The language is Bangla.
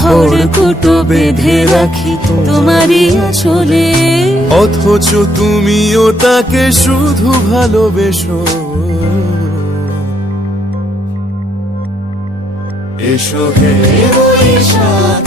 খড়কুটো বেঁধে রাখি তোমারই আসলে অথচ তুমিও তাকে শুধু ভালোবেসো। এসো হে বৈশাখ।